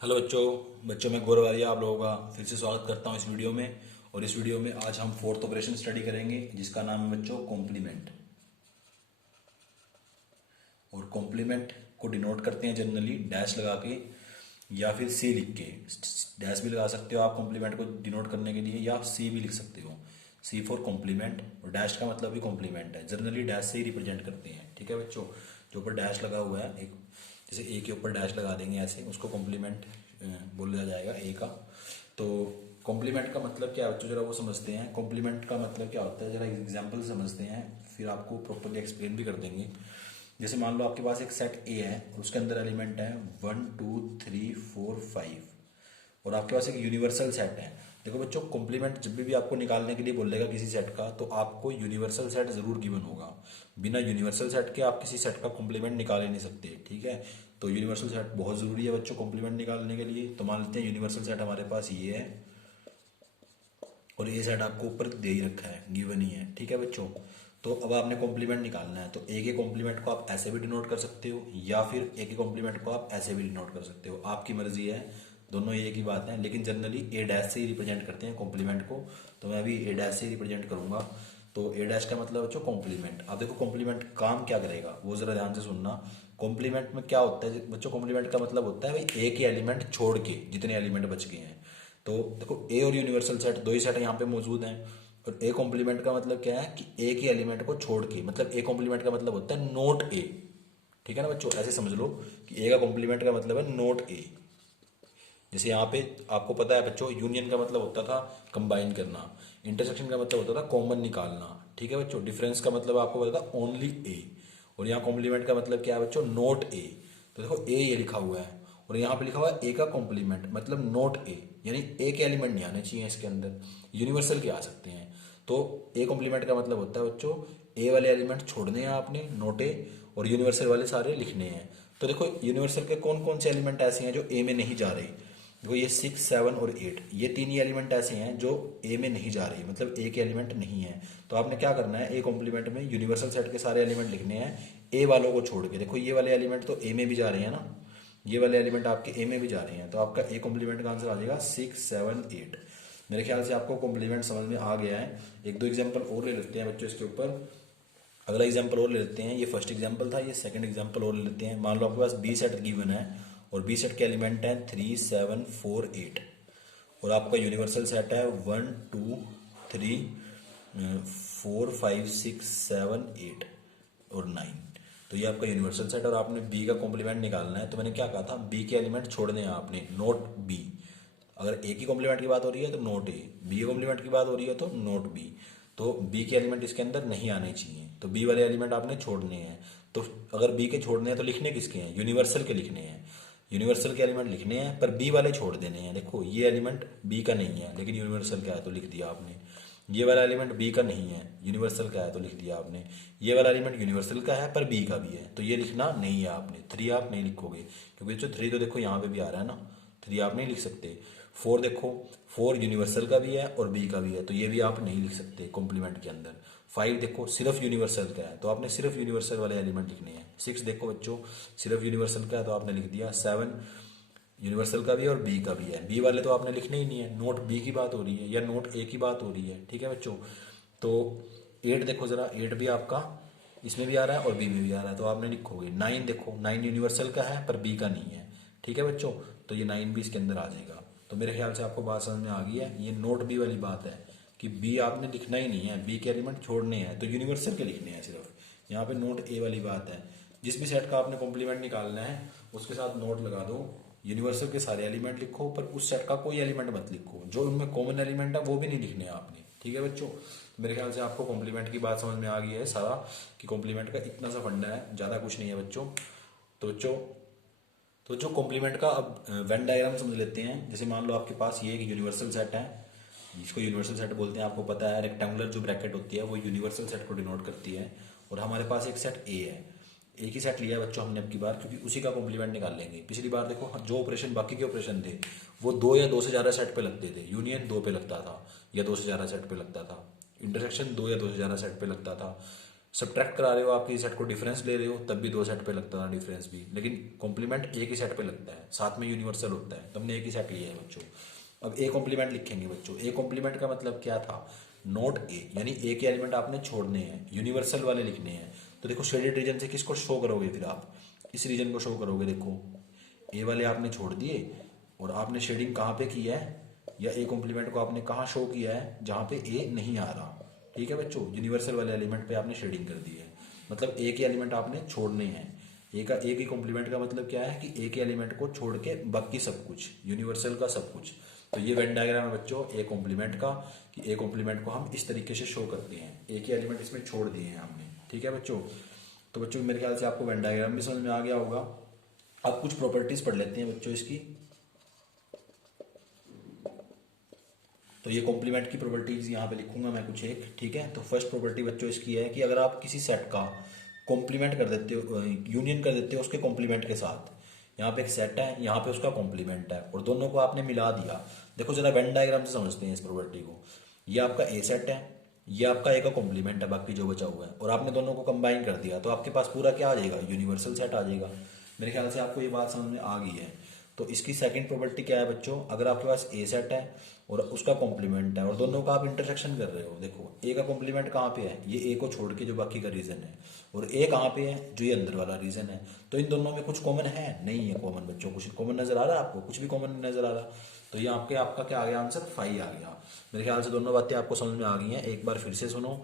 Hello बच्चों। मैं गौरव आर्य आप लोगों का फिर से स्वागत करता हूं इस वीडियो में। और इस वीडियो में आज हम फोर्थ ऑपरेशन स्टडी करेंगे जिसका नाम है बच्चों कॉम्प्लीमेंट। और कॉम्प्लीमेंट को डिनोट करते हैं जनरली डैश लगा के या फिर सी लिख के। डैश भी लगा सकते हो आप कॉम्प्लीमेंट को डिनोट करने के लिए, या आप सी भी लिख सकते हो, सी फॉर कॉम्प्लीमेंट। और डैश का मतलब भी कॉम्प्लीमेंट है, जनरली डैश से ही रिप्रेजेंट करते हैं। ठीक है बच्चों, जो ऊपर डैश लगा हुआ है एक, जैसे ए के ऊपर डैश लगा देंगे ऐसे, उसको कॉम्प्लीमेंट बोला जाएगा ए का। तो कॉम्प्लीमेंट का मतलब क्या है बच्चों, जरा वो समझते हैं। कॉम्प्लीमेंट का मतलब क्या होता है, जरा एग्जाम्पल समझते हैं, फिर आपको प्रॉपरली एक्सप्लेन भी कर देंगे। जैसे मान लो आपके पास एक सेट ए है और उसके अंदर एलिमेंट है 1 2 3 4 5, और आपके पास एक यूनिवर्सल सेट है। देखो बच्चों, कॉम्प्लीमेंट जब भी आपको निकालने के लिए बोलेगा किसी सेट का, तो आपको यूनिवर्सल सेट जरूर गिवन होगा। बिना यूनिवर्सल सेट के आप किसी सेट का कॉम्प्लीमेंट निकाल ही नहीं सकते। ठीक है, तो यूनिवर्सल सेट बहुत जरूरी है बच्चों कॉम्प्लीमेंट निकालने के लिए। तो मान लेते हैं यूनिवर्सल सेट हमारे पास ये है, और ये सेट आपको ऊपर दे ही रखा है, गिवन ही है। ठीक है बच्चों, तो अब आपने कॉम्प्लीमेंट निकालना है। तो ए के कॉम्प्लीमेंट को आप ऐसे भी डिनोट कर सकते हो, या फिर ए के कॉम्प्लीमेंट को आप ऐसे भी डिनोट कर सकते हो, आपकी मर्जी है। दोनों ये की बात है, लेकिन जनरली ए डैश से ही रिप्रेजेंट करते हैं कॉम्प्लीमेंट को। तो मैं अभी ए डैश से ही रिप्रेजेंट करूंगा। तो ए डैश का मतलब बच्चों कॉम्प्लीमेंट। अब देखो कॉम्प्लीमेंट काम क्या करेगा वो जरा ध्यान से सुनना। कॉम्प्लीमेंट में क्या होता है बच्चों, कॉम्प्लीमेंट का मतलब होता है भाई ए के एलिमेंट छोड़ के जितने एलिमेंट बच गए हैं। तो देखो ए और यूनिवर्सल सेट दो ही सेट यहाँ पे मौजूद हैं। और ए कॉम्प्लीमेंट का मतलब क्या है कि ए के एलिमेंट को छोड़ के, मतलब ए कॉम्प्लीमेंट का मतलब होता है नोट ए। ठीक है ना बच्चों, ऐसे समझ लो कि ए का कॉम्प्लीमेंट का मतलब है नोट ए। जैसे यहाँ पे आपको पता है बच्चों, यूनियन का मतलब होता था कंबाइन करना, इंटरसेक्शन का मतलब होता था कॉमन निकालना। ठीक है बच्चों, डिफरेंस का मतलब आपको पता था ओनली ए। और यहाँ कॉम्प्लीमेंट का मतलब क्या है बच्चों, नोट ए। तो देखो ए ये लिखा हुआ है, और यहाँ पे लिखा हुआ है ए का कॉम्प्लीमेंट मतलब नोट ए, यानी ए के एलिमेंट नहीं आने चाहिए इसके अंदर, यूनिवर्सल के आ सकते हैं। तो ए कॉम्प्लीमेंट का मतलब होता है बच्चों, ए वाले एलिमेंट छोड़ने हैं आपने नोट ए, और यूनिवर्सल वाले सारे लिखने हैं। तो देखो यूनिवर्सल के कौन कौन से एलिमेंट ऐसे हैं जो ए में नहीं जा रहे। देखो ये 6 7 और 8, ये तीन ही एलिमेंट ऐसे हैं जो ए में नहीं जा रही, मतलब ए के एलिमेंट नहीं है। तो आपने क्या करना है, ए कॉम्प्लीमेंट में यूनिवर्सल सेट के सारे एलिमेंट लिखने हैं ए वालों को छोड़ के। देखो ये वाले एलिमेंट तो ए में भी जा रहे हैं ना, ये वाले एलिमेंट आपके ए में भी जा रहे हैं, तो आपका ए कॉम्प्लीमेंट का आंसर आ जाएगा 6 7 8। मेरे ख्याल से आपको कॉम्प्लीमेंट समझ में आ गया है। एक दो एग्जाम्पल और ले लेते हैं बच्चों इसके ऊपर। अगला एग्जाम्पल और ले लेते हैं, ये फर्स्ट एग्जाम्पल था, ये सेकंड एग्जाम्पल और ले लेते हैं। मान लो आपके पास बी सेट गिवन है, और बी सेट के एलिमेंट हैं 3 7 4 8, और आपका यूनिवर्सल सेट है 1 2 3 4 5 6 7 8 और 9। तो ये आपका यूनिवर्सल सेट, और आपने बी का कॉम्प्लीमेंट निकालना है। तो मैंने क्या कहा था, बी के एलिमेंट छोड़ने हैं आपने, नोट बी। अगर ए की कॉम्प्लीमेंट की बात हो रही है तो नोट ए, बी की कॉम्प्लीमेंट की बात हो रही है तो नोट बी। तो बी के एलिमेंट इसके अंदर नहीं आने चाहिए, तो बी वाले एलिमेंट आपने छोड़ने हैं। तो अगर बी के छोड़ने हैं तो लिखने किसके हैं, यूनिवर्सल के लिखने हैं। यूनिवर्सल के एलिमेंट लिखने हैं पर बी वाले छोड़ देने हैं। देखो ये एलिमेंट बी का नहीं है लेकिन यूनिवर्सल का है तो लिख दिया आपने। ये वाला एलिमेंट बी का नहीं है, यूनिवर्सल का है तो लिख दिया आपने। ये वाला एलिमेंट यूनिवर्सल का है पर बी का भी है, तो ये लिखना नहीं है आपने। 3 आप नहीं लिखोगे, क्योंकि जो 3 तो देखो यहाँ पे भी आ रहा है ना, 3 आप नहीं लिख सकते। 4 देखो, 4 यूनिवर्सल का भी है और बी का भी है, तो ये भी आप नहीं लिख सकते कॉम्प्लीमेंट के अंदर। 5 देखो सिर्फ यूनिवर्सल का है, तो आपने सिर्फ यूनिवर्सल वाले एलिमेंट लिखने हैं। 6 देखो बच्चों, सिर्फ यूनिवर्सल का है तो आपने लिख दिया। 7 यूनिवर्सल का भी है और बी का भी है, बी वाले तो आपने लिखने ही नहीं है, नोट बी की बात हो रही है या नोट ए की बात हो रही है। ठीक है बच्चों, तो 8 देखो जरा, 8 भी आपका इसमें भी आ रहा है और बी में भी आ रहा है, तो आपने लिखोगे। 9 देखो, 9 यूनिवर्सल का है पर बी का नहीं है। ठीक है बच्चों, तो ये 9 भी इसके अंदर आ जाएगा। तो मेरे ख्याल से आपको बात समझ में आ गई है। ये नोट बी वाली बात है कि बी आपने लिखना ही नहीं है, बी के एलिमेंट छोड़ने हैं, तो यूनिवर्सल के लिखने हैं सिर्फ। यहाँ पे नोट ए वाली बात है, जिस भी सेट का आपने कॉम्प्लीमेंट निकालना है उसके साथ नोट लगा दो। यूनिवर्सल के सारे एलिमेंट लिखो पर उस सेट का कोई एलिमेंट मत लिखो, जो उनमें कॉमन एलिमेंट है वो भी नहीं लिखने हैं आपने। ठीक है बच्चों, मेरे ख्याल से आपको कॉम्प्लीमेंट की बात समझ में आ गई है सारा, कि कॉम्प्लीमेंट का इतना सा फंडा है, ज़्यादा कुछ नहीं है बच्चों। तो जो कॉम्प्लीमेंट का अब वेन डायग्राम समझ लेते हैं। जैसे मान लो आपके पास ये एक यूनिवर्सल सेट है, जिसको यूनिवर्सल सेट बोलते हैं, आपको पता है रेक्टेंगुलर जो ब्रैकेट होती है वो यूनिवर्सल सेट को डिनोट करती है। और हमारे पास एक सेट ए है, एक ही सेट लिया है बच्चों हमने अब की बार, क्योंकि उसी का कॉम्प्लीमेंट निकाल लेंगे। पिछली बार देखो जो ऑपरेशन बाकी के ऑपरेशन थे वो 2 या 2 से ज़्यादा सेट पे लगते थे, यूनियन 2 पे लगता था या 2 से ज़्यादा सेट पे लगता था, इंटरसेक्शन 2 या 2 से ज़्यादा सेट पे लगता था, सब्ट्रैक्ट करा रहे हो, आप किसी सेट को डिफरेंस ले रहे हो, तब भी दो सेट पे लगता था डिफरेंस भी, लेकिन कॉम्प्लीमेंट एक ही सेट पे लगता है, साथ में यूनिवर्सल होता है, तो हमने एक ही सेट लिया है बच्चों। अब ए कॉम्प्लीमेंट लिखेंगे बच्चों। ए कॉम्प्लीमेंट का मतलब क्या था, नोट ए, यानी ए के एलिमेंट आपने छोड़ने हैं, यूनिवर्सल वाले लिखने हैं। तो देखो शेडेड रीजन से किसको शो करोगे, फिर आप इस रीजन को शो करोगे। देखो ए वाले आपने छोड़ दिए, और आपने शेडिंग कहाँ पे की है, या ए कॉम्प्लीमेंट को आपने कहाँ शो किया है, जहाँ पे ए नहीं आ रहा। ठीक है बच्चों, यूनिवर्सल वाले एलिमेंट पे आपने शेडिंग कर दी है, मतलब ए के एलिमेंट आपने छोड़ने हैं। ए की कॉम्प्लीमेंट का मतलब क्या है कि ए के एलिमेंट को छोड़ के बाकी सब कुछ, यूनिवर्सल का सब कुछ। तो ये वेन डायग्राम है बच्चों ए कॉम्प्लीमेंट का, कि ए कॉम्प्लीमेंट को हम इस तरीके से शो करते हैं, ए के एलिमेंट इसमें छोड़ दिए हैं हमने। ठीक है बच्चों, तो बच्चों मेरे ख्याल से आपको वेन डायग्राम भी समझ में आ गया होगा। अब कुछ प्रॉपर्टीज पढ़ लेते हैं बच्चों इसकी। तो ये कॉम्प्लीमेंट की प्रॉपर्टीज यहाँ पे लिखूंगा मैं कुछ एक। ठीक है, तो फर्स्ट प्रॉपर्टी बच्चों इसकी है कि अगर आप किसी सेट का कॉम्प्लीमेंट कर देते हो, यूनियन कर देते हो उसके कॉम्प्लीमेंट के साथ, यहाँ पे एक सेट है, यहाँ पे उसका कॉम्प्लीमेंट है, और दोनों को आपने मिला दिया। देखो जरा वेन डायग्राम से समझते हैं इस प्रॉपर्टी को। ये आपका ए सेट है, ये आपका ए का कॉम्प्लीमेंट है, बाकी जो बचा हुआ है, और आपने दोनों को कंबाइन कर दिया, तो आपके पास पूरा क्या आ जाएगा, यूनिवर्सल सेट आ जाएगा। मेरे ख्याल से आपको ये बात समझ में आ गई है। तो इसकी सेकंड प्रॉपर्टी क्या है बच्चों, अगर आपके पास ए सेट है और उसका कॉम्प्लीमेंट है, और दोनों का आप इंटरसेक्शन कर रहे हो, देखो ए का कॉम्प्लीमेंट कहाँ पे है, ये ए को छोड़ के जो बाकी का रीजन है, और ए कहाँ पे है, जो ये अंदर वाला रीजन है। तो इन दोनों में कुछ कॉमन है, नहीं है कॉमन बच्चों, कुछ कॉमन नजर आ रहा है आपको, कुछ भी कॉमन नहीं नजर आ रहा। तो ये आपका क्या आ गया आंसर, फाइव आ गया। मेरे ख्याल से दोनों बातें आपको समझ में आ गई हैं। एक बार फिर से सुनो,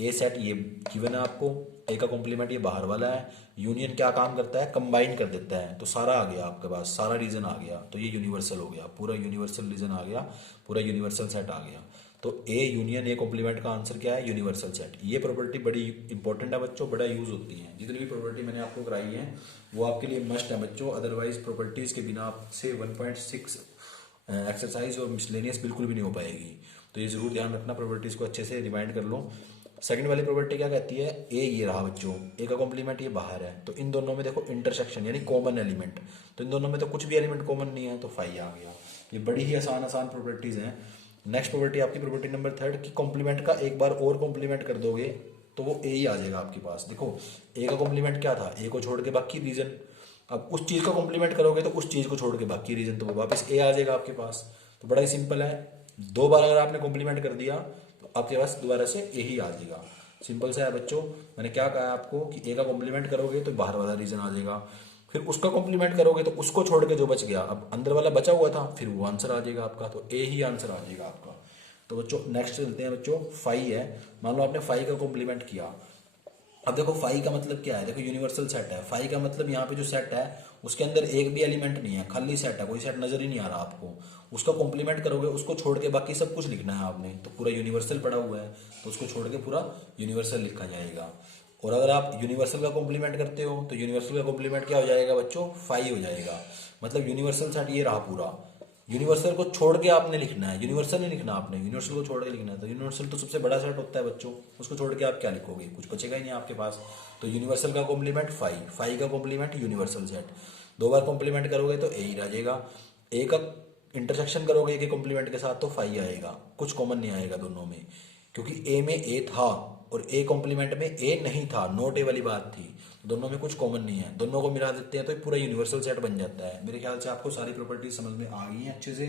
ए सेट ये गिवन है आपको, ए का कॉम्प्लीमेंट ये बाहर वाला है, यूनियन क्या काम करता है, कंबाइन कर देता है, तो सारा आ गया आपके पास, सारा रीजन आ गया, तो ये यूनिवर्सल हो गया, पूरा यूनिवर्सल रीजन आ गया, पूरा यूनिवर्सल सेट आ गया। तो ए यूनियन ए कॉम्प्लीमेंट का आंसर क्या है, यूनिवर्सल सेट। ये प्रॉपर्टी बड़ी इंपॉर्टेंट है बच्चों, बड़ा यूज होती है। जितनी भी प्रॉपर्टी मैंने आपको कराई है वो आपके लिए मस्ट है बच्चों, अदरवाइज प्रॉपर्टीज के बिना आपसे 1.6 एक्सरसाइज और मिसलेनियस बिल्कुल भी नहीं हो पाएगी। तो ये जरूर ध्यान रखना, प्रॉपर्टीज को अच्छे से रिमाइंड कर लो। सेकंड वाली प्रॉपर्टी क्या कहती है, ए ये रहा बच्चों, ए का कॉम्प्लीमेंट ये बाहर है, तो इन दोनों में देखो इंटरसेक्शन यानी कॉमन एलिमेंट, तो इन दोनों में तो कुछ भी एलिमेंट कॉमन नहीं है, तो फाइव आ गया। ये बड़ी ही आसान आसान प्रॉपर्टीज हैं। नेक्स्ट प्रॉपर्टी आपकी प्रॉपर्टी नंबर थर्ड, कि कॉम्प्लीमेंट का एक बार और कॉम्प्लीमेंट कर दोगे तो वो ए ही आ जाएगा आपके पास। देखो ए का कॉम्प्लीमेंट क्या था, ए को छोड़ के बाकी रीजन, अब उस चीज का कॉम्प्लीमेंट करोगे तो उस चीज को छोड़ के बाकी रीजन, तो वो वापस ए आ जाएगा आपके पास। तो बड़ा ही सिंपल है, दो बार अगर आपने कॉम्प्लीमेंट कर दिया तो आपके पास दोबारा से ए ही आ जाएगा। सिंपल सा है बच्चों। मैंने क्या कहा आपको कि ए का कॉम्प्लीमेंट करोगे तो बाहर वाला रीजन आ जाएगा, फिर उसका कॉम्प्लीमेंट करोगे तो उसको छोड़ के जो बच गया, अब अंदर वाला बचा हुआ था, फिर वो आंसर आ जाएगा आपका, तो ए ही आंसर आ जाएगा आपका। तो बच्चों नेक्स्ट चलते हैं बच्चों, फाइव है। मान लो आपने फाइव का कॉम्प्लीमेंट किया। अब देखो फाइव का मतलब क्या है, देखो यूनिवर्सल सेट है, फाइव का मतलब यहाँ पे जो सेट है उसके अंदर एक भी एलिमेंट नहीं है, खाली सेट है, कोई सेट नजर ही नहीं आ रहा आपको। उसका कॉम्प्लीमेंट करोगे, उसको छोड़ के बाकी सब कुछ लिखना है आपने, तो पूरा यूनिवर्सल पड़ा हुआ है, तो उसको छोड़ के पूरा यूनिवर्सल लिखा जाएगा। और अगर आप यूनिवर्सल का कॉम्प्लीमेंट करते हो तो यूनिवर्सल का कॉम्प्लीमेंट क्या हो जाएगा बच्चों, फाइव हो जाएगा। मतलब यूनिवर्सल सेट ये रहा पूरा, यूनिवर्सल को छोड़ के आपने लिखना है, यूनिवर्सल नहीं लिखना आपने, यूनिवर्सल को छोड़ के लिखना है। तो यूनिवर्सल तो सबसे बड़ा सेट होता है बच्चों, उसको छोड़ के आप क्या लिखोगे, कुछ बचेगा ही नहीं आपके पास। तो यूनिवर्सल का कॉम्प्लीमेंट फाइव, फाइव का कॉम्प्लीमेंट यूनिवर्सल सेट, दो बार कॉम्प्लीमेंट करोगे तो ए ही रह जाएगा, ए का इंटरसेक्शन करोगे ए के कॉम्प्लीमेंट के साथ तो फाइव आएगा, कुछ कॉमन नहीं आएगा दोनों में, क्योंकि ए में ए था और ए कॉम्प्लीमेंट में ए नहीं था, नोट ए वाली बात थी, दोनों में कुछ कॉमन नहीं है, दोनों को मिला देते हैं तो पूरा यूनिवर्सल सेट बन जाता है। मेरे ख्याल से आपको सारी प्रॉपर्टीज समझ में आ गई हैं अच्छे से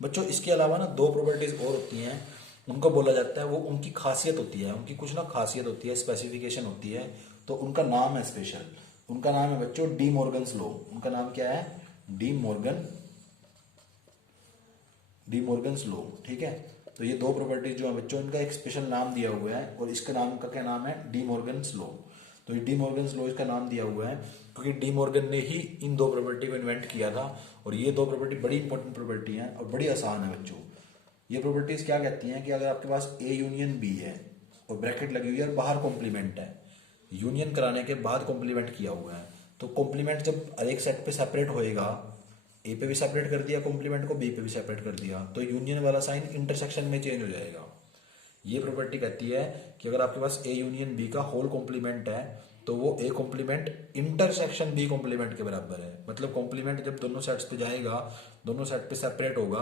बच्चों। इसके अलावा ना दो प्रॉपर्टीज और होती हैं, उनको बोला जाता है, वो उनकी खासियत होती है, उनकी कुछ ना खासियत होती है, स्पेसिफिकेशन होती है, तो उनका नाम है स्पेशल। उनका नाम है बच्चों डी मॉर्गन्स लॉ। उनका नाम क्या है, डी मॉर्गन्स लॉ। ठीक है, तो ये दो प्रॉपर्टीज जो है बच्चों, इनका एक स्पेशल नाम दिया हुआ है, और इसका नाम का क्या नाम है, डी मॉर्गन्स लॉ। तो ये डी मॉर्गन्स लॉ इसका नाम दिया हुआ है क्योंकि डी मॉर्गन ने ही इन दो प्रॉपर्टी को इन्वेंट किया था, और ये दो प्रॉपर्टी बड़ी इंपॉर्टेंट प्रॉपर्टी हैं और बड़ी आसान है बच्चों। ये प्रॉपर्टीज क्या कहती हैं कि अगर आपके पास ए यूनियन बी है और ब्रैकेट लगी हुई है और बाहर कॉम्प्लीमेंट है, यूनियन कराने के बाद कॉम्प्लीमेंट किया हुआ है, तो कॉम्प्लीमेंट जब हर एक सेट पे सेपरेट होएगा, ए पे भी सेपरेट कर दिया कॉम्प्लीमेंट को, बी पे भी सेपरेट कर दिया, तो यूनियन वाला साइन इंटरसेक्शन में चेंज हो जाएगा। ये प्रॉपर्टी कहती है कि अगर आपके पास ए यूनियन बी का होल कॉम्प्लीमेंट है तो वो A complement intersection B complement के बराबर है। मतलब कॉम्प्लीमेंट जब दोनों सेट्स पे जाएगा, दोनों सेट पे सेपरेट होगा,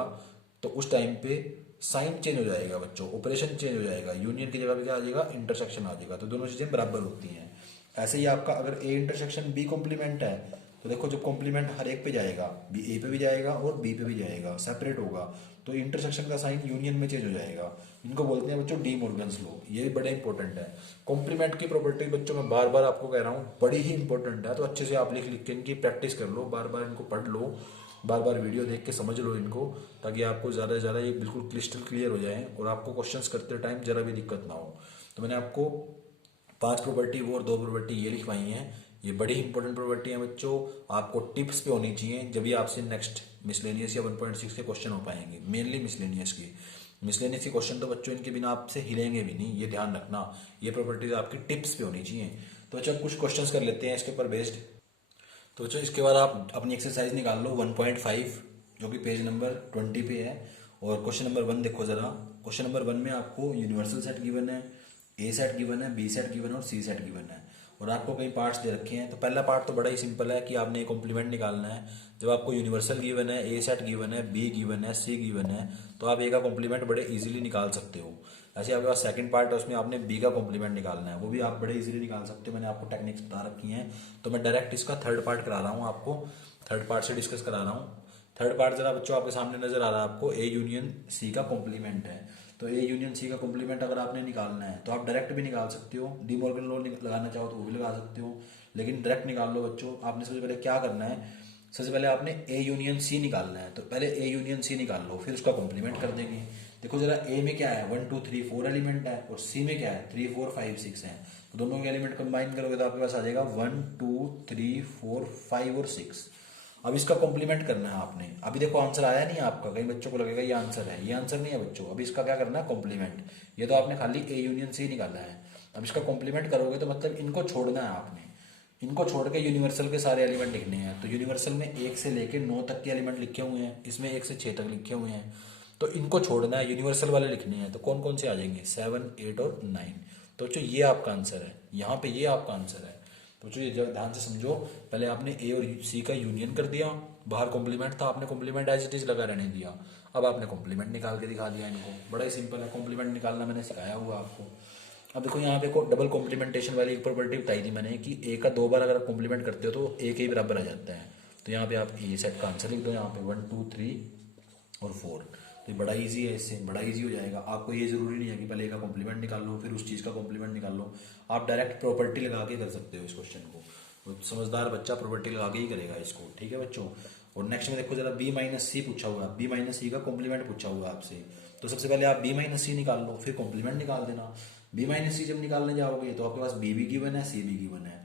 तो उस टाइम पे साइन चेंज हो जाएगा बच्चों, ऑपरेशन चेंज हो जाएगा, यूनियन की जगह पे क्या आ जाएगा, इंटरसेक्शन आ जाएगा। तो दोनों चीज़ें बराबर होती हैं। ऐसे ही आपका अगर ए इंटरसेक्शन बी कॉम्प्लीमेंट है, तो देखो जब कॉम्प्लीमेंट हर एक पे जाएगा, बी ए पे भी जाएगा और बी पे भी जाएगा, सेपरेट होगा, तो इंटरसेक्शन का साइन यूनियन में चेंज हो जाएगा। इनको बोलते हैं बच्चों डी मॉर्गन्स लॉ। ये भी बड़ा इंपॉर्टेंट है। कॉम्प्लीमेंट की प्रॉपर्टी बच्चों मैं बार बार आपको कह रहा हूँ बड़ी ही इंपॉर्टेंट है, तो अच्छे से आप लिख लिख के इनकी प्रैक्टिस कर लो, बार बार इनको पढ़ लो, बार बार वीडियो देख के समझ लो इनको, ताकि आपको ज़्यादा से ज़्यादा ये बिल्कुल क्रिस्टल क्लियर हो जाए और आपको क्वेश्चंस करते टाइम जरा भी दिक्कत ना हो। तो मैंने आपको 5 प्रॉपर्टी वो और 2 प्रॉपर्टी ये लिखवाई हैं। ये बड़ी इंपॉर्टेंट प्रॉपर्टी हैं बच्चों, आपको टिप्स पे होनी चाहिए, जब भी आपसे नेक्स्ट मिसलेनियस या 1.6 के क्वेश्चन हो पाएंगे, मेनली मिसलेनियस की। मिसलेनियस के क्वेश्चन तो बच्चों इनके बिना आपसे हिलेंगे भी नहीं, ये ध्यान रखना। ये प्रॉपर्टीज आपकी टिप्स पे होनी चाहिए। तो बच्चों कुछ क्वेश्चन कर लेते हैं इसके ऊपर बेस्ड। तो बच्चों इसके बाद आप अपनी एक्सरसाइज निकाल लो 1.5, जो कि पेज नंबर 20 पे है। और क्वेश्चन नंबर 1 देखो जरा। क्वेश्चन नंबर 1 में आपको यूनिवर्सल सेट गिवन है, ए सेट गिवन है, बी सेट गिवन है और सी सेट गिवन है। और आपको कई पार्ट्स दे रखे हैं। तो पहला पार्ट तो बड़ा ही सिंपल है कि आपने कॉम्प्लीमेंट निकालना है। जब आपको यूनिवर्सल गिवन है, ए सेट गिवन है, बी गिवन है, सी गिवन है, तो आप ए का कॉम्प्लीमेंट बड़े इजीली निकाल सकते हो। ऐसे आपके पास सेकंड पार्ट है, उसमें आपने बी का कॉम्प्लीमेंट निकालना है, वो भी आप बड़े इजीली निकाल सकते हो। मैंने आपको टेक्निक्स बता रखी हैं। तो मैं डायरेक्ट इसका थर्ड पार्ट करा रहा हूँ आपको, थर्ड पार्ट से डिस्कस करा रहा हूँ। थर्ड पार्ट जरा बच्चों आपके सामने नजर आ रहा है आपको, ए यूनियन सी का कॉम्प्लीमेंट है। तो ए यूनियन सी का कॉम्प्लीमेंट अगर आपने निकालना है तो आप डायरेक्ट भी निकाल सकते हो, डी मॉर्गन लॉ लगाना चाहो तो वो भी लगा सकते हो, लेकिन डायरेक्ट निकाल लो बच्चों। आपने सबसे पहले क्या करना है, सबसे पहले आपने ए यूनियन सी निकालना है। तो पहले ए यूनियन सी निकाल लो, फिर उसका कॉम्प्लीमेंट कर देंगे। देखो जरा, ए में क्या है, 1 2 3 4 एलिमेंट है, और सी में क्या है, 3 4 5 6 है। तो दोनों के एलिमेंट कंबाइन करोगे तो आपके पास आ जाएगा 1 2 3 4 5 और 6। अब इसका कॉम्प्लीमेंट करना है आपने। अभी देखो आंसर आया नहीं आपका, कई बच्चों को लगेगा ये आंसर है, ये आंसर नहीं है बच्चों। अभी इसका क्या करना है, कॉम्प्लीमेंट। ये तो आपने खाली ए यूनियन सी निकाला है। अब इसका कॉम्प्लीमेंट करोगे तो मतलब इनको छोड़ना है आपने, इनको छोड़ के यूनिवर्सल के सारे एलिमेंट लिखने हैं। तो यूनिवर्सल में 1 से लेके 9 तक के एलिमेंट लिखे हुए हैं, इसमें 1 से 6 तक लिखे हुए हैं। तो इनको छोड़ना है, यूनिवर्सल वाले लिखने हैं। तो कौन कौन से आ जाएंगे, 7 8 और 9। तो बच्चों ये आपका आंसर है, यहाँ पे ये आपका आंसर है। तो बच्चों ये ध्यान से समझो, पहले आपने ए और सी का यूनियन कर दिया, बाहर कॉम्प्लीमेंट था, आपने कॉम्प्लीमेंट एज इट इज लगा रहने दिया। अब आपने कॉम्प्लीमेंट निकाल के दिखा दिया इनको, बड़ा ही सिंपल है, कॉम्प्लीमेंट निकालना मैंने सिखाया हुआ आपको। अब देखो यहाँ पे डबल कॉम्प्लीमेंटेशन वाली एक प्रॉपर्टी बताई थी मैंने कि ए का 2 बार अगर आप कॉम्प्लीमेंट करते हो तो ए के ही बराबर आ जाता है। तो यहाँ पे आप ए सेट का आंसर लिख दो, यहाँ पे 1 2 3 और 4। तो ये बड़ा इजी है, इससे बड़ा इजी हो जाएगा। आपको ये जरूरी नहीं है कि पहले ए का कॉम्प्लीमेंट निकाल लो फिर उस चीज़ का कॉम्प्लीमेंट निकाल लो, आप डायरेक्ट प्रॉपर्टी लगा के कर सकते हो इस क्वेश्चन को। वो समझदार बच्चा प्रॉपर्टी लगा के ही करेगा इसको, ठीक है बच्चों। और नेक्स्ट में देखो जरा, बी माइनस सी पूछा हुआ है, बी माइनस सी का कॉम्प्लीमेंट पूछा हुआ है आपसे। तो सबसे पहले आप बी माइनस सी निकाल लो, फिर कॉम्प्लीमेंट निकाल देना। बी माइनस सी जब निकालने जाओगे तो आपके पास बी भी गिवन है, सी भी गिवन है।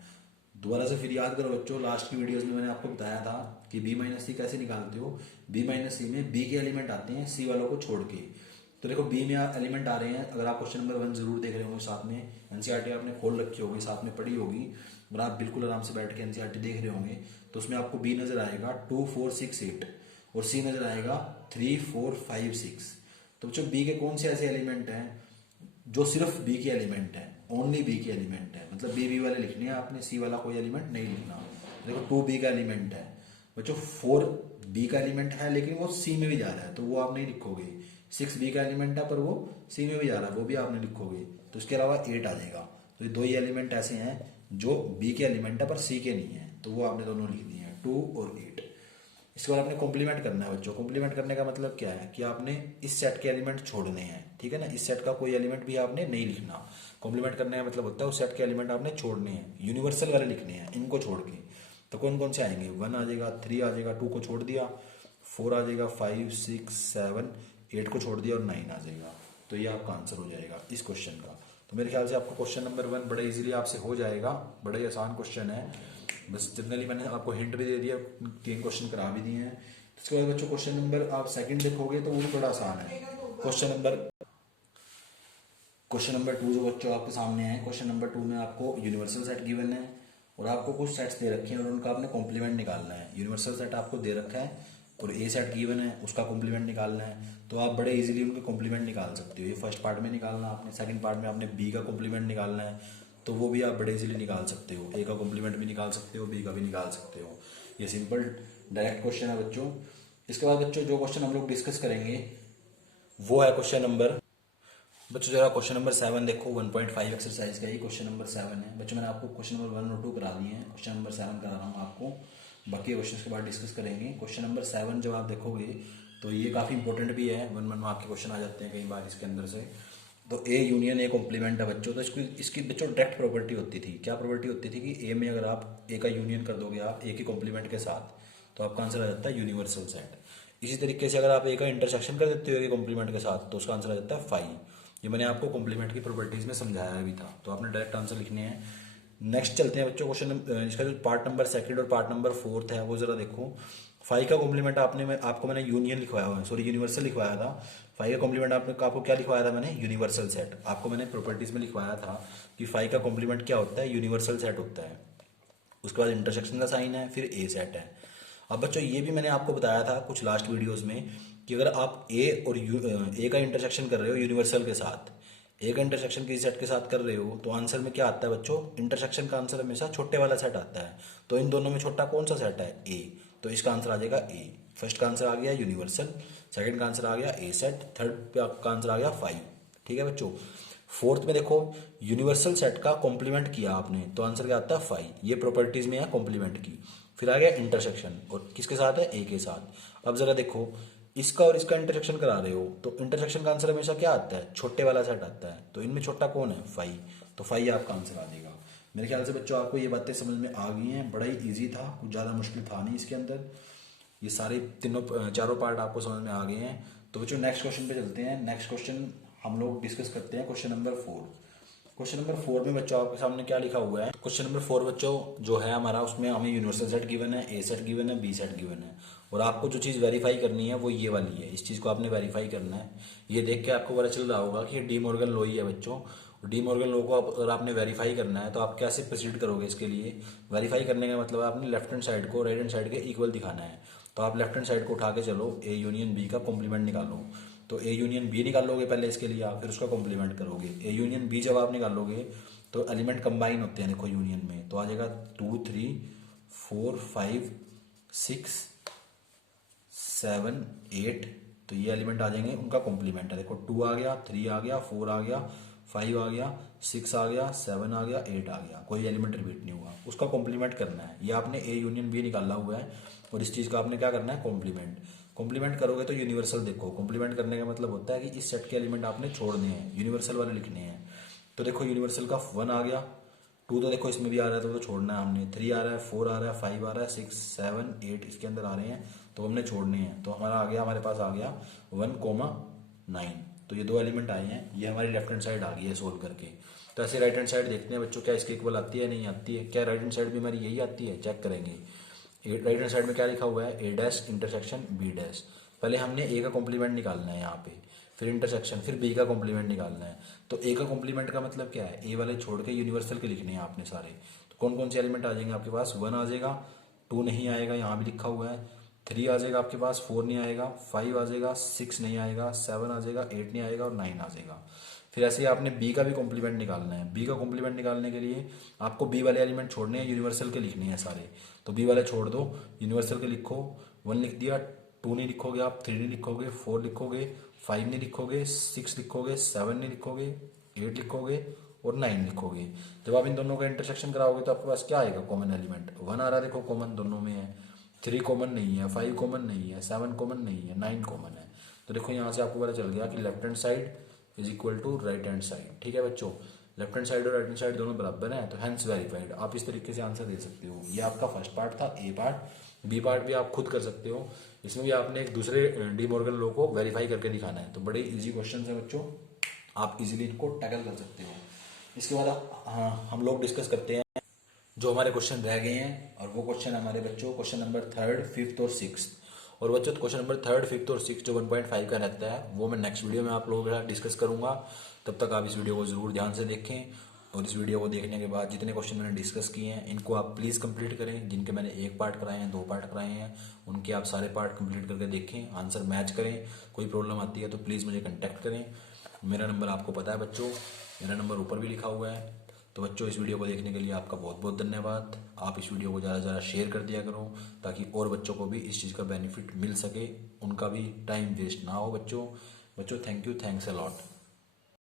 दोबारा से फिर याद करो बच्चों, लास्ट की वीडियोस में मैंने आपको बताया था कि बी माइनस सी कैसे निकालते हो। बी माइनस सी में बी के एलिमेंट आते हैं सी वालों को छोड़ के। तो देखो बी में एलिमेंट आ रहे हैं, अगर आप क्वेश्चन नंबर 1 जरूर देख रहे होंगे, साथ में एनसीईआरटी आपने खोल रखी होगी, साथ में पढ़ी होगी, और आप बिल्कुल आराम से बैठ के एनसीईआरटी देख रहे होंगे, तो उसमें आपको बी नजर आएगा 2 4 6 8 और सी नजर आएगा 3 4 5 6। तो बच्चों बी के कौन से ऐसे एलिमेंट हैं जो सिर्फ बी के एलिमेंट है, ओनली बी के एलिमेंट है, मतलब बी बी वाले लिखने हैं आपने, सी वाला कोई एलिमेंट नहीं लिखना। देखो 2 बी का एलिमेंट है बच्चों, 4 बी का एलिमेंट है लेकिन वो सी में भी जा रहा है तो वो आप नहीं लिखोगे। 6 बी का एलिमेंट है पर वो सी में भी जा रहा है, वो भी आप नहीं लिखोगे। तो इसके अलावा 8 आ जाएगा। तो ये 2 ही एलिमेंट ऐसे हैं जो बी के एलिमेंट है पर सी के नहीं है, तो वो आपने दोनों लिख दिए हैं, 2 और 8। इसके बाद आपने कॉम्प्लीमेंट करना है बच्चों। कॉम्प्लीमेंट करने का मतलब क्या है कि आपने इस सेट के एलिमेंट छोड़ने हैं, ठीक है ना। इस सेट का कोई एलिमेंट भी आपने नहीं लिखना। कॉम्प्लीमेंट करने का मतलब होता है उस सेट के एलिमेंट आपने छोड़ने हैं, यूनिवर्सल वाले लिखने हैं, इनको छोड़ के। तो कौन कौन से आएंगे, 1 आ जाएगा, 3 आ जाएगा, 2 को छोड़ दिया, 4 आ जाएगा, 5 6 7 8 को छोड़ दिया और 9 आ जाएगा। तो ये आपका आंसर हो जाएगा इस क्वेश्चन का। तो मेरे ख्याल से आपको क्वेश्चन नंबर 1 बड़ा इजीली आपसे हो जाएगा, बड़ा ही आसान क्वेश्चन है। बस जनरली मैंने आपको हिंट भी दे दिया, 3 क्वेश्चन करा भी दिए हैं। इसके बाद बच्चों क्वेश्चन नंबर आप सेकंड देखोगे तो वो भी बड़ा आसान है। क्वेश्चन नंबर 2 जो बच्चों आपके सामने है, क्वेश्चन नंबर 2 में आपको यूनिवर्सल सेट गिवन है और आपको कुछ सेट्स दे रखे हैं और उनका आपने कॉम्प्लीमेंट निकालना है। यूनिवर्सल सेट आपको दे रखा है और ए सेट गिवन है, उसका कॉम्प्लीमेंट निकालना है। तो आप बड़े इजीली उनके कॉम्प्लीमेंट निकाल सकते हो। ये फर्स्ट पार्ट में निकालना आपने, सेकंड पार्ट में आपने बी का कॉम्प्लीमेंट निकालना है, तो वो भी आप बड़े इजीली निकाल सकते हो। ए का कॉम्प्लीमेंट भी निकाल सकते हो, बी का भी निकाल सकते हो। ये सिंपल डायरेक्ट क्वेश्चन है बच्चों। इसके बाद बच्चों जो क्वेश्चन हम लोग डिस्कस करेंगे वो है क्वेश्चन नंबर, बच्चों जरा क्वेश्चन नंबर 7 देखो, 1.5 एक्सरसाइज का ही क्वेश्चन नंबर 7 है। बच्चों मैंने आपको क्वेश्चन नंबर 1 और 2 करा दिए हैं, क्वेश्चन नंबर 7 करा रहा हूँ आपको, बाकी क्वेश्चन के बाद डिस्कस करेंगे। क्वेश्चन नंबर 7 जब आप देखोगे तो ये काफ़ी इंपॉर्टेंट भी है, 1 मार्क के क्वेश्चन आ जाते हैं कई बार इसके अंदर से। तो ए यूनियन ए कॉम्प्लीमेंट है बच्चों, तो इसकी बच्चों डायरेक्ट प्रॉपर्टी होती थी। क्या प्रॉपर्टी होती थी कि ए में अगर आप ए का यूनियन कर दोगे आप ए के कॉम्प्लीमेंट के साथ, तो आपका आंसर आ जाता है यूनिवर्सल सेट। इसी तरीके से अगर आप ए का इंटरसेक्शन कर देते हो ए के कॉम्प्लीमेंट के साथ, तो उसका आंसर आ जाता है फाई। ये मैंने आपको कॉम्प्लीमेंट की प्रॉपर्टीज में समझाया भी था, तो आपने डायरेक्ट आंसर लिखने हैं। नेक्स्ट चलते हैं बच्चों, क्वेश्चन इसका जो पार्ट नंबर 2 और पार्ट नंबर 4 है वो जरा देखो। फाइव का कॉम्प्लीमेंट आपको मैंने यूनियन लिखवाया हुआ है, सॉरी यूनिवर्सल लिखवाया था। फाइव का कॉम्प्लीमेंट आपको क्या लिखवाया था मैंने, यूनिवर्सल सेट। आपको मैंने प्रॉपर्टीज में लिखवाया था कि फाइव का कॉम्प्लीमेंट क्या होता है, यूनिवर्सल सेट होता है। उसके बाद इंटरसेक्शन का साइन है, फिर ए सेट है। अब बच्चों ये भी मैंने आपको बताया था कुछ लास्ट वीडियोस में कि अगर आप ए और ए का इंटरसेक्शन कर रहे हो यूनिवर्सल के साथ, ए का इंटरसेक्शन किसी सेट के साथ कर रहे हो, तो आंसर में क्या आता है बच्चों, इंटरसेक्शन का आंसर हमेशा छोटे वाला सेट आता है। तो इन दोनों में छोटा कौन सा सेट है, ए, तो इसका आंसर आ जाएगा ए। फर्स्ट का आंसर आ गया यूनिवर्सल, सेकंड का आंसर आ गया ए सेट, थर्ड पे आपका आंसर आ गया फाइव। ठीक है बच्चों। फोर्थ में देखो, यूनिवर्सल सेट का कॉम्प्लीमेंट किया आपने, तो आंसर क्या आता है फाइव। ये प्रॉपर्टीज में है कॉम्प्लीमेंट की। फिर आ गया इंटरसेक्शन, और किसके साथ है, ए के साथ। अब जरा देखो, इसका और इसका इंटरसेक्शन करा रहे हो, तो इंटरसेक्शन का आंसर हमेशा क्या आता है, छोटे वाला सेट आता है। तो इनमें छोटा कौन है, फाइव, तो फाइव आपका आंसर आ जाएगा। मेरे ख्याल से बच्चों आपको ये बातें समझ में आ गई हैं, बड़ा ही ईजी था, कुछ ज़्यादा मुश्किल था नहीं इसके अंदर। ये सारे चारों पार्ट आपको समझ में आ गए हैं। तो बच्चों नेक्स्ट क्वेश्चन पे चलते हैं। नेक्स्ट क्वेश्चन हम लोग डिस्कस करते हैं, क्वेश्चन नंबर 4। क्वेश्चन नंबर 4 में बच्चों आपके सामने क्या लिखा हुआ है, क्वेश्चन नंबर 4 बच्चों जो है हमारा, उसमें हमें यूनिवर्सल सेट गिवन है, ए सेट गिवन है, बी सेट गिवन है, और आपको जो चीज़ वेरीफाई करनी है वो ये वाली है। इस चीज़ को आपने वेरीफाई करना है। ये देख के आपको पता चल रहा होगा कि डी मॉर्गन लॉ ही है बच्चों। डी मॉर्गन लॉ को अगर आपने वेरीफाई करना है तो आप कैसे प्रोसीड करोगे, इसके लिए वेरीफाई करने का मतलब है आपने लेफ्ट हैंड साइड को राइट हैंड साइड के इक्वल दिखाना है। तो आप लेफ्ट हैंड साइड को उठा के चलो, ए यूनियन बी का कॉम्प्लीमेंट निकालो। तो ए यूनियन बी निकालोगे पहले इसके लिए आप, फिर उसका कॉम्प्लीमेंट करोगे। ए यूनियन बी जब आप निकालोगे तो एलिमेंट कंबाइन होते हैं देखो यूनियन में, तो आ जाएगा 2 3 4 5 6 7 8। तो ये एलिमेंट आ जाएंगे, उनका कॉम्प्लीमेंट है। देखो 2 आ गया, 3 आ गया, 4 आ गया, 5 आ गया, 6 आ गया, 7 आ गया, 8 आ गया, कोई एलिमेंट रिपीट नहीं हुआ। उसका कॉम्प्लीमेंट करना है। ये आपने ए यूनियन बी निकाला हुआ है, और इस चीज़ का आपने क्या करना है, कॉम्प्लीमेंट। कॉम्प्लीमेंट करोगे तो यूनिवर्सल देखो, कॉम्प्लीमेंट करने का मतलब होता है कि इस सेट के एलिमेंट आपने छोड़ने हैं, यूनिवर्सल वाले लिखने हैं। तो देखो यूनिवर्सल का 1 आ गया, 2 तो देखो इसमें भी आ रहा है तो छोड़ना है हमने, 3 आ रहा है, 4 आ रहा है, 5 आ रहा है, 6 7 8 इसके अंदर आ रहे हैं, तो हमने छोड़ने हैं। तो हमारा आ गया, हमारे पास आ गया 1,9। तो ये दो एलिमेंट आए हैं, ये हमारी लेफ्ट हैंड साइड आ गई है सोल्व करके। तो ऐसे राइट हैंड साइड देखते हैं बच्चों, क्या इसके इक्वल आती है, नहीं आती है। क्या राइट हैंड साइड भी हमारी यही आती है, चेक करेंगे। राइट हैंड साइड में क्या लिखा हुआ है, ए डैश इंटरसेक्शन बी डैश। पहले हमने ए का कॉम्प्लीमेंट निकालना है यहाँ पे, फिर इंटरसेक्शन, फिर बी का कॉम्प्लीमेंट निकालना है। तो ए का कॉम्प्लीमेंट का मतलब क्या है, ए वाले छोड़ के यूनिवर्सल के लिखने हैं आपने सारे। तो कौन कौन से एलिमेंट आ जाएंगे आपके पास, 1 आ जाएगा, 2 नहीं आएगा, यहाँ भी लिखा हुआ है, 3 आ जाएगा आपके पास, 4 नहीं आएगा, 5 आ जाएगा, 6 नहीं आएगा, 7 आ जाएगा, 8 नहीं आएगा, और 9 आ जाएगा। फिर ऐसे ही आपने बी का भी कॉम्प्लीमेंट निकालना है। बी का कॉम्प्लीमेंट निकालने के लिए आपको बी वाले एलिमेंट छोड़ने हैं, यूनिवर्सल के लिखने हैं सारे। तो बी वाले छोड़ दो, यूनिवर्सल के लिखो। 1 लिख दिया, 2 नहीं लिखोगे आप, 3 नहीं लिखोगे, 4 लिखोगे, 5 नहीं लिखोगे, 6 लिखोगे, 7 नहीं लिखोगे, 8 लिखोगे, और 9 लिखोगे। जब आप इन दोनों का इंटरसेक्शन कराओगे तो आपके पास क्या आएगा, कॉमन एलिमेंट 1 आ रहा है, देखो कॉमन दोनों में है। 3 कॉमन नहीं है, 5 कॉमन नहीं है, 7 कॉमन नहीं है, 9 कॉमन है। तो देखो यहाँ से आपको पता चल गया कि left hand side is equal to right hand side. ठीक है बच्चों, लेफ्ट हैंड साइड और राइट हैंड साइड दोनों बराबर हैं, तो हैंस वेरीफाइड। आप इस तरीके से आंसर दे सकते हो। ये आपका फर्स्ट पार्ट था, ए पार्ट। बी पार्ट भी आप खुद कर सकते हो, इसमें भी आपने एक दूसरे डी मॉर्गन लॉ को वेरीफाई करके दिखाना है। तो बड़े इजी क्वेश्चन है बच्चों, आप इजीली इनको टैकल कर सकते हो। इसके बाद हाँ हम लोग डिस्कस करते हैं जो हमारे क्वेश्चन रह गए हैं, और वो क्वेश्चन हमारे बच्चों क्वेश्चन नंबर 3, 5 और 6। और बच्चों क्वेश्चन नंबर 3, 5 और 6 जो 1.5 का रहता है वो मैं नेक्स्ट वीडियो में आप लोगों के साथ डिस्कस करूंगा। तब तक आप इस वीडियो को जरूर ध्यान से देखें, और इस वीडियो को देखने के बाद जितने क्वेश्चन मैंने डिस्कस किए हैं इनको आप प्लीज़ कंप्लीट करें। जिनके मैंने 1 पार्ट कराए हैं, 2 पार्ट कराए हैं, उनके आप सारे पार्ट कंप्लीट करके देखें, आंसर मैच करें। कोई प्रॉब्लम आती है तो प्लीज़ मुझे कंटेक्ट करें। मेरा नंबर आपको पता है बच्चों, मेरा नंबर ऊपर भी लिखा हुआ है। तो बच्चों इस वीडियो को देखने के लिए आपका बहुत बहुत धन्यवाद। आप इस वीडियो को ज़्यादा से ज़्यादा शेयर कर दिया करो, ताकि और बच्चों को भी इस चीज़ का बेनिफिट मिल सके, उनका भी टाइम वेस्ट ना हो बच्चों। बच्चों thank you, thanks a lot.